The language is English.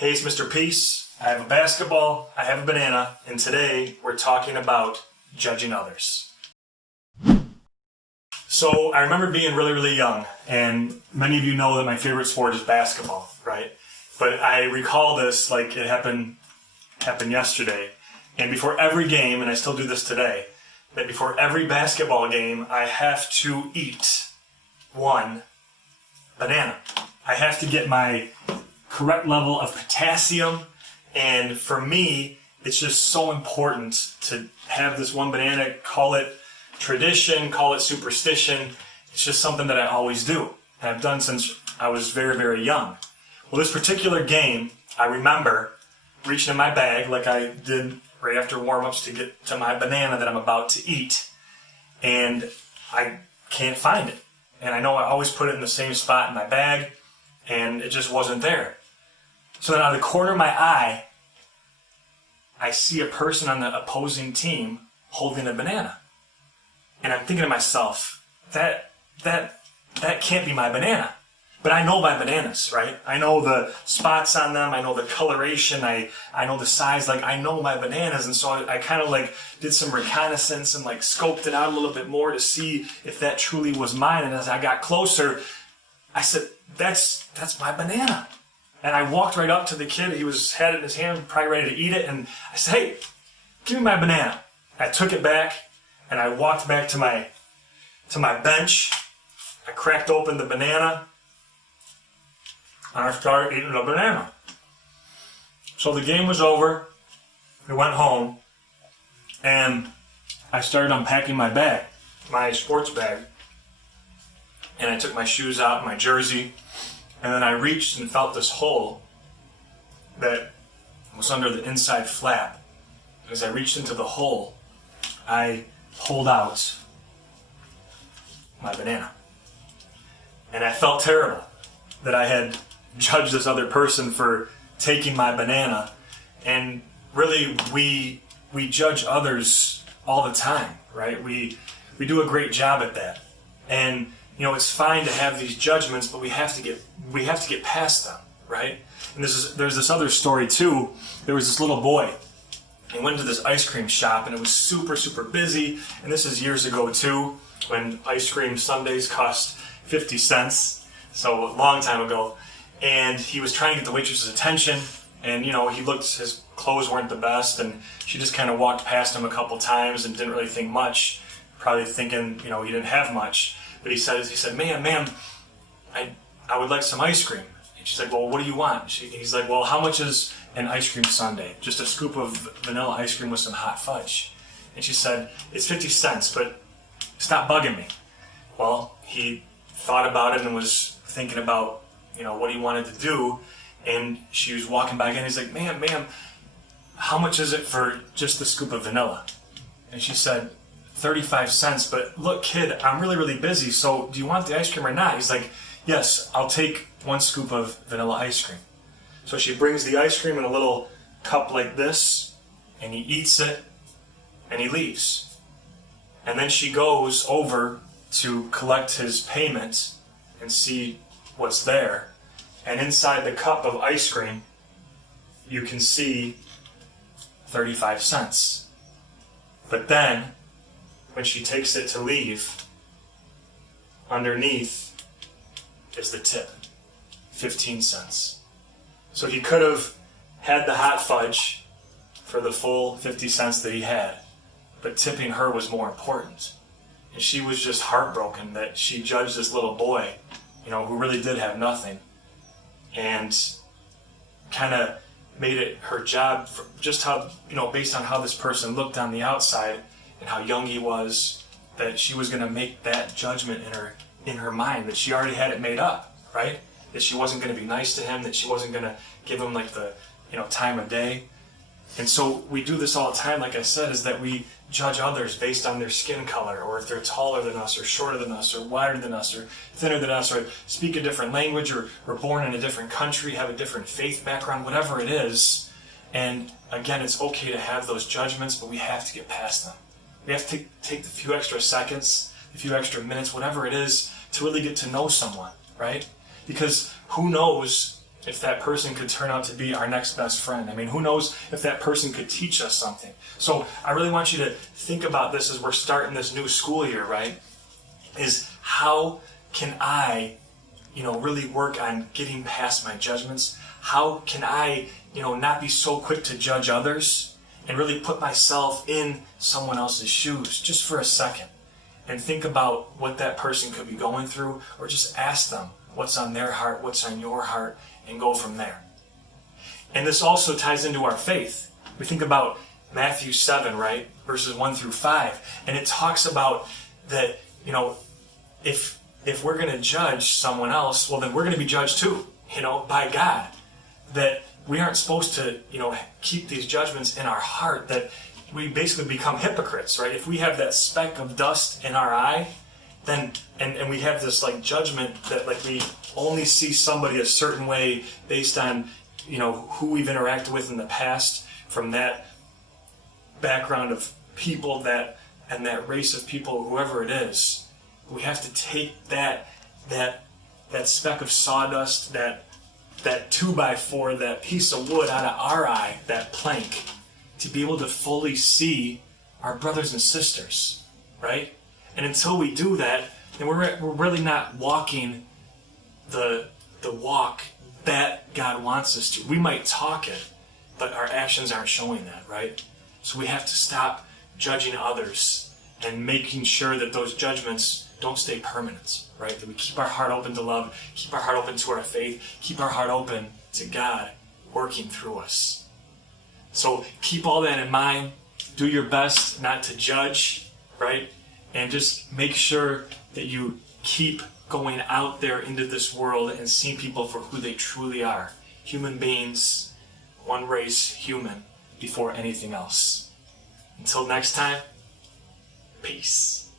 Hey, it's Mr. Peace. I have a basketball, I have a banana, and today we're talking about judging others. So I remember being really young, and many of you know that my favorite sport is basketball, right? But I recall this like it happened yesterday. And before every game, and I still do this today, that before every basketball game, I have to eat one banana. I have to get my correct level of potassium, and for me, it's just so important to have this one banana. Call it tradition, call it superstition. It's just something that I always do, and I've done since I was very young. Well, this particular game, I remember reaching in my bag like I did right after warm-ups to get to my banana that I'm about to eat, and I can't find it. And I know I always put it in the same spot in my bag, and it just wasn't there. So then out of the corner of my eye, I see a person on the opposing team holding a banana. And I'm thinking to myself, that can't be my banana. But I know my bananas, right? I know the spots on them, I know the coloration, I know the size, like I know my bananas. And so I kind of like did some reconnaissance and like scoped it out a little bit more to see if that truly was mine. And as I got closer, I said, that's my banana. And I walked right up to the kid. He had it in his hand, probably ready to eat it. And I said, hey, give me my banana. I took it back and I walked back to my bench. I cracked open the banana and I started eating the banana. So the game was over. We went home and I started unpacking my bag, my sports bag. And I took my shoes out, my jersey, and then I reached and felt this hole that was under the inside flap. As I reached into the hole, I pulled out my banana. And I felt terrible that I had judged this other person for taking my banana. And really, we judge others all the time, right? We do a great job at that. And you know, it's fine to have these judgments, but we have to get past them, right? And there's this other story too. There was this little boy. He went to this ice cream shop, and it was super busy. And this is years ago too, when ice cream sundaes cost 50 cents, so a long time ago. And he was trying to get the waitress's attention, and you know, his clothes weren't the best, and she just kind of walked past him a couple times and didn't really think much, probably thinking, you know, he didn't have much. But he said, ma'am, I would like some ice cream. And she's like, well, what do you want? He's like, well, how much is an ice cream sundae? Just a scoop of vanilla ice cream with some hot fudge. And she said, it's 50 cents, but stop bugging me. Well, he thought about it and was thinking about, you know, what he wanted to do. And she was walking back in. He's like, ma'am, how much is it for just the scoop of vanilla? And she said, 35 cents, but look, kid, I'm really busy, so do you want the ice cream or not? He's like, yes, I'll take one scoop of vanilla ice cream. So she brings the ice cream in a little cup like this, and he eats it, and he leaves. And then she goes over to collect his payment and see what's there. And inside the cup of ice cream, you can see 35 cents. But then, when she takes it to leave, underneath is the tip, 15 cents. So he could have had the hot fudge for the full 50 cents that he had, but tipping her was more important. And she was just heartbroken that she judged this little boy, you know, who really did have nothing, and kind of made it her job for just how, you know, based on how this person looked on the outside and how young he was, that she was going to make that judgment in her mind, that she already had it made up, right? That she wasn't going to be nice to him, that she wasn't going to give him like the, you know, time of day. And so we do this all the time, like I said, is that we judge others based on their skin color, or if they're taller than us, or shorter than us, or wider than us, or thinner than us, or speak a different language, or were born in a different country, have a different faith background, whatever it is. And again, it's okay to have those judgments, but we have to get past them. We have to take the few extra seconds, a few extra minutes, whatever it is, to really get to know someone, right? Because who knows if that person could turn out to be our next best friend. I mean, who knows if that person could teach us something. So I really want you to think about this as we're starting this new school year, right? Is how can I, really work on getting past my judgments? How can I, not be so quick to judge others and really put myself in someone else's shoes just for a second and think about what that person could be going through, or just ask them what's on their heart, what's on your heart, and go from there. And this also ties into our faith. We think about Matthew 7, right? Verses 1 through 5. And it talks about that, if we're going to judge someone else, well, then we're going to be judged too, by God. That we aren't supposed to, keep these judgments in our heart, that we basically become hypocrites, right? If we have that speck of dust in our eye, then, and we have this judgment that we only see somebody a certain way based on, who we've interacted with in the past, from that background of people, and that race of people, whoever it is. We have to take that speck of sawdust, that 2x4, that piece of wood out of our eye, that plank, to be able to fully see our brothers and sisters, right? And until we do that, then we're really not walking the walk that God wants us to. We might talk it, but our actions aren't showing that, right? So we have to stop judging others and making sure that those judgments don't stay permanent, right? That we keep our heart open to love, keep our heart open to our faith, keep our heart open to God working through us. So keep all that in mind. Do your best not to judge, right? And just make sure that you keep going out there into this world and seeing people for who they truly are. Human beings, one race, human, before anything else. Until next time, peace.